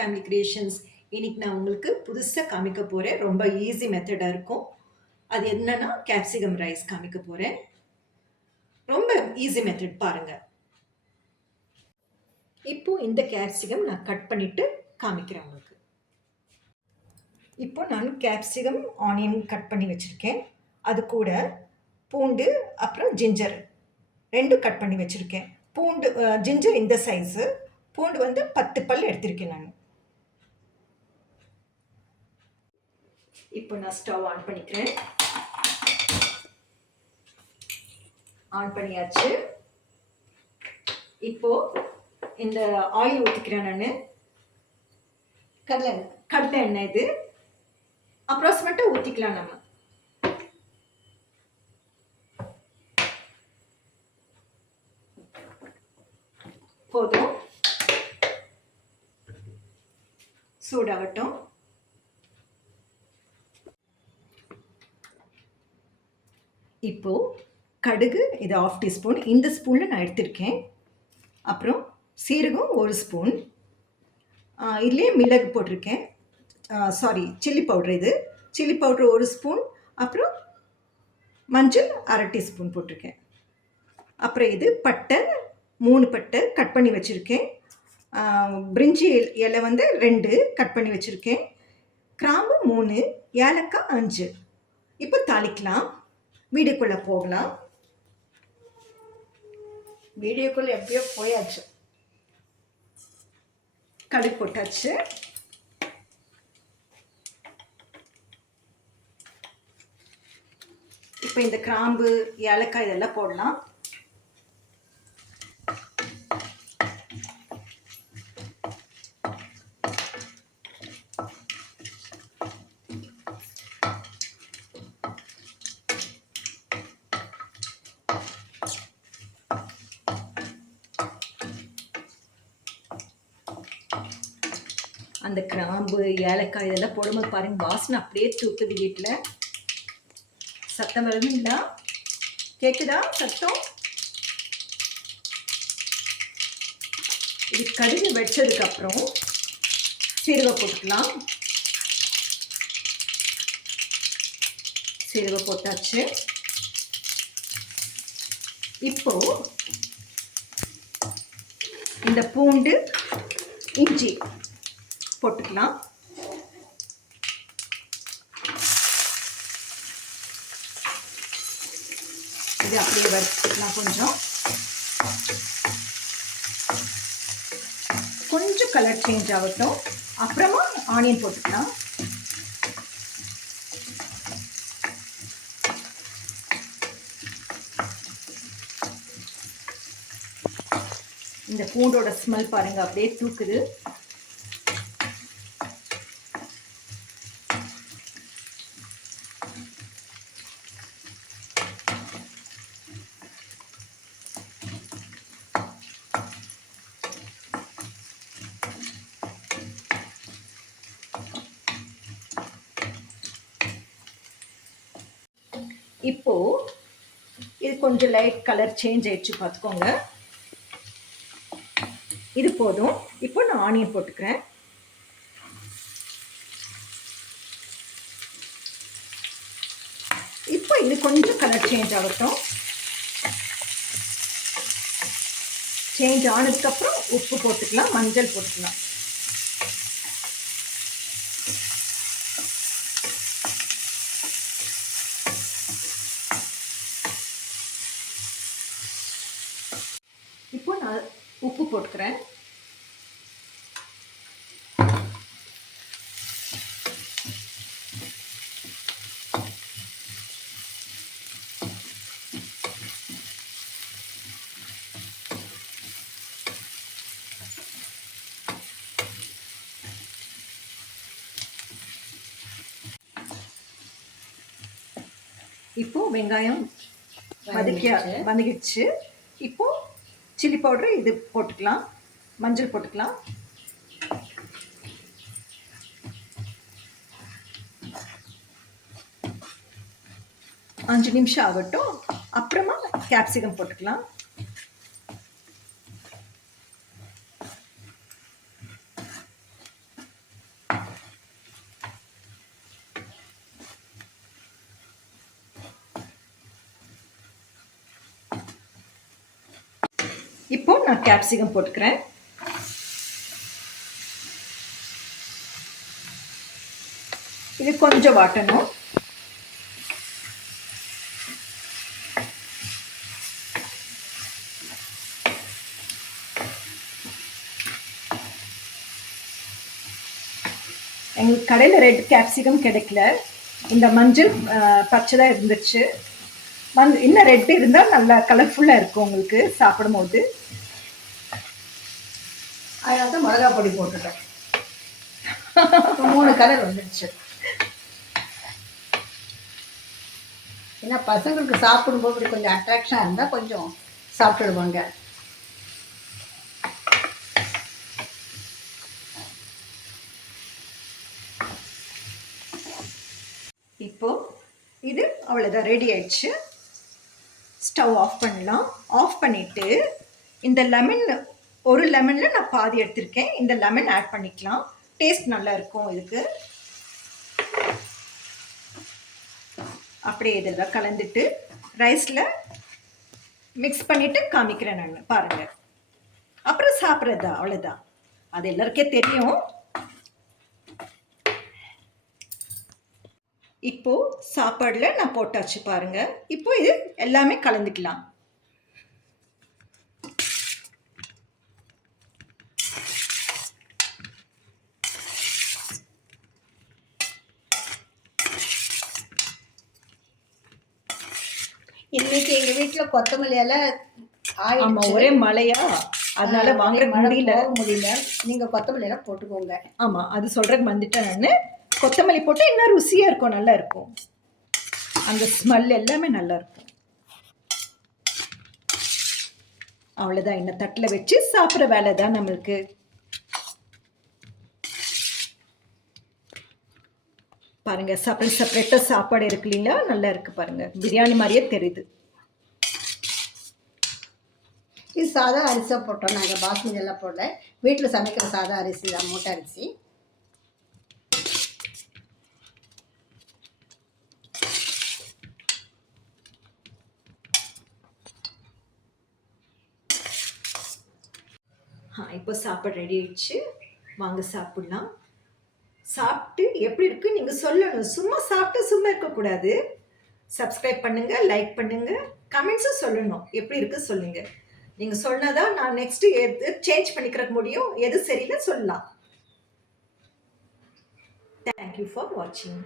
Family creations. இன்னைக்கு நான் உங்களுக்கு புதுசா காமிக்க போறேன். ரொம்ப ஈஸி மெத்தடா இருக்கும். அது என்னன்னா கேப்சிகம் ரைஸ் காமிக்க போறேன். ரொம்ப ஈஸி மெத்தட் பாருங்க. இப்போ இந்த கேப்சிகம் நான் கட் பண்ணிட்டு காமிக்கிறேன் உங்களுக்கு. இப்போ நான் கேப்சிகம் ஆனியன் கட் பண்ணி வச்சிருக்கேன். அது கூட பூண்டு அப்புறம் ஜிஞ்சர் ரெண்டும் கட் பண்ணி வச்சிருக்கேன். பூண்டு ஜிஞ்சர் இந்த சைஸு, பூண்டு வந்து 10 பல் எடுத்திருக்கேன் நான். இப்போ நான் ஸ்டவ் ஆன் பண்ணிக்கிறேன். ஆன் பண்ணியாச்சு. இப்போ இந்த ஆயில் ஊற்றிக்கிறேன் நான். கடலை எண்ணெய் இது அப்ராக்சிமேட்டாக ஊற்றிக்கலாம் நம்ம. போதும், சூடாகட்டும். இப்போ கடுகு இது 1/2 டீஸ்பூன், இந்த ஸ்பூனில் நான் எடுத்திருக்கேன். அப்புறம் சீரகம் 1 ஸ்பூன், இதுலேயே மிளகு போட்டிருக்கேன், சாரி சில்லி பவுட்ரு, இது சில்லி பவுட்ரு 1 ஸ்பூன், அப்புறம் மஞ்சள் 1/2 டீஸ்பூன் போட்டிருக்கேன். அப்புறம் இது பட்டை 3 பட்டை கட் பண்ணி வச்சுருக்கேன். பிரிஞ்சி இலை வந்து 2 கட் பண்ணி வச்சுருக்கேன். கிராம்பு 3, ஏலக்காய் 5. இப்போ தாளிக்கலாம். வீடியோக்குள்ளே போகலாம். வீடியோக்குள்ளே எப்படியோ போயாச்சு. கடுகு போட்டாச்சு. இப்போ இந்த கிராம்பு ஏலக்காய் இதெல்லாம் போடலாம். அந்த கிராம்பு ஏலக்காய் இதெல்லாம் போடும்போது பாருங்கள், வாசனை அப்படியே தூக்குது. வீட்டில் சத்தம் வருதுங்களா? கேட்குதா சத்தம்? இது கடுகு வெடிச்சதுக்கப்புறம் சீரகம் போட்டுக்கலாம். சீரகம் போட்டாச்சு. இப்போ இந்த பூண்டு இஞ்சி போட்டுக்கலாம். இது அப்படியே வறுத்துக்கலாம். கொஞ்சம் கலர் சேஞ்ச் ஆகட்டும். அப்புறமா ஆனியன் போட்டுக்கலாம். இந்த பூண்டோட ஸ்மெல் பாருங்க, அப்படியே தூக்குது. இப்போ இது கொஞ்சம் லைட் கலர் சேஞ்ச் ஆயிடுச்சு, பார்த்துக்கோங்க. இது போதும். இப்போ நான் ஆனியன் போட்டுக்கிறேன். இப்போ இது கொஞ்சம் கலர் சேஞ்ச் ஆகட்டும். சேஞ்ச் ஆனதுக்கப்புறம் உப்பு போட்டுக்கலாம், மஞ்சள் போட்டுக்கலாம். இப்போ நான் உப்பு போட்டுக்கிறேன். இப்போ வெங்காயம் வதக்கிடுச்சு. இப்போ சில்லி பவுடர் இது போட்டுக்கலாம், மஞ்சள் போட்டுக்கலாம். அஞ்சு நிமிஷம் ஆகட்டும். அப்புறமா கேப்சிகம் போட்டுக்கலாம். இப்போ நான் கேப்சிகம் போட்டுக்கிறேன். இது கொஞ்சம் வாட்டணும். எங்களுக்கு கடையில் ரெட் கேப்சிகம் கிடைக்கல, இந்த மஞ்சள் பச்சை தான் இருந்துச்சு. இன்னும் ரெட் இருந்தால் நல்லா கலர்ஃபுல்லாக இருக்கும் உங்களுக்கு சாப்பிடும் போது. அதனால தான் மிளகா பொடி போட்டுட்டேன். 3 கலர் வந்துடுச்சு. ஏன்னா பசங்களுக்கு சாப்பிடும்போது இப்படி கொஞ்சம் அட்ராக்ஷனாக இருந்தால் கொஞ்சம் சாப்பிட்டுடுவாங்க. இப்போ இது அவ்வளோதான், ரெடி ஆயிடுச்சு. ஸ்டவ் ஆஃப் பண்ணலாம். ஆஃப் பண்ணிவிட்டு இந்த லெமன், ஒரு லெமனில் நான் பாதி எடுத்திருக்கேன், இந்த லெமன் ஆட் பண்ணிக்கலாம். டேஸ்ட் நல்லா இருக்கும் இதுக்கு. அப்படியே இதெல்லாம் கலந்துட்டு ரைஸில் மிக்ஸ் பண்ணிவிட்டு காமிக்கிறேன் நான், பாருங்கள். அப்புறம் சாப்பிட்றதா, அவ்வளோதான். அது எல்லாருக்கே தெரியும். இப்போ சாப்பாடில் நான் போட்டாச்சு பாருங்க. இப்போ இது எல்லாமே கலந்துக்கலாம். இன்னைக்கு எங்க வீட்டுல கொத்தமல்லி எல்லாம் ஆமா, ஒரே மழையா, அதனால வாங்குற முடியல. நீங்க கொத்தமல்லி எல்லாம் போட்டுக்கோங்க. ஆமா, அது சொல்றதுக்கு வந்துட்டேன் நான். கொத்தமல்லி போட்டு இன்னும் ருசியா இருக்கும், நல்லா இருக்கும். அந்த ஸ்மெல் எல்லாமே நல்லா இருக்கும். அவ்வளவுதான், இந்த தட்டில் வச்சு சாப்பிட்ற வேலை தான் நம்மளுக்கு. பாருங்க, செப்பரேட்டா சாப்பாடு இருக்கு இல்லைங்களா, நல்லா இருக்கு பாருங்க. பிரியாணி மாதிரியே தெரியுது. இது சாதா அரிசியா போட்டோம், நாங்கள் பாஸ்மதி எல்லாம் போடல. வீட்டில் சமைக்கிற சாதா அரிசி தான், மூட்டை அரிசி. இப்போ சாப்பாடு ரெடி ஆயிடுச்சு, வாங்க சாப்பிடலாம். சாப்பிட்டு எப்படி இருக்கு நீங்க சொல்லணும். சும்மா சாப்பிட்டு சும்மா இருக்கக்கூடாது. சப்ஸ்கிரைப் பண்ணுங்க, லைக் பண்ணுங்க, கமெண்ட்ஸும் சொல்லணும். எப்படி இருக்கு சொல்லுங்க. நீங்க சொன்னாதான் நான் நெக்ஸ்ட் எது சேஞ்ச் பண்ணிக்கிற முடியும், எது சரியில்லை சொல்லலாம். தேங்க்யூ ஃபார் வாட்சிங்.